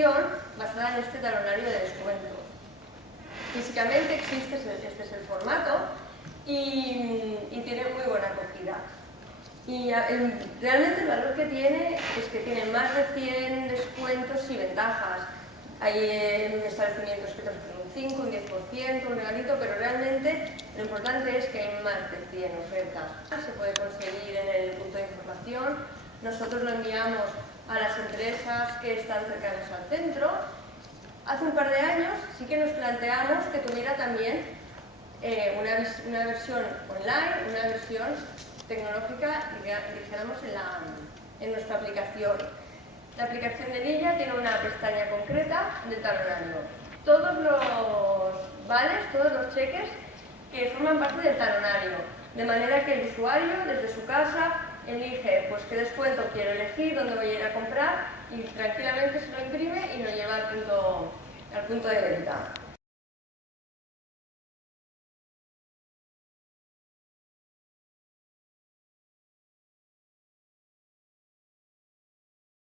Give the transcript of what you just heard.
promoción basada en este talonario de descuento. Físicamente existe, este es el formato, y tiene muy buena acogida. Y realmente el valor que tiene es que tiene más de 100 descuentos y ventajas. Hay establecimientos que te ofrecen un 5, un 10%, un regalito, pero realmente lo importante es que hay más de 100 ofertas. Se puede conseguir en el punto de información. Nosotros lo enviamos a las empresas que están cercanas al centro. Hace un par de años sí que nos planteamos que tuviera también una versión online, una versión tecnológica, dijéramos, en nuestra aplicación. La aplicación de Nilla tiene una pestaña concreta del talonario. Todos los vales, todos los cheques que forman parte del talonario, de manera que el usuario desde su casa elige pues qué descuento quiero elegir, dónde voy a ir a comprar y tranquilamente se lo imprime y lo lleva al punto de venta.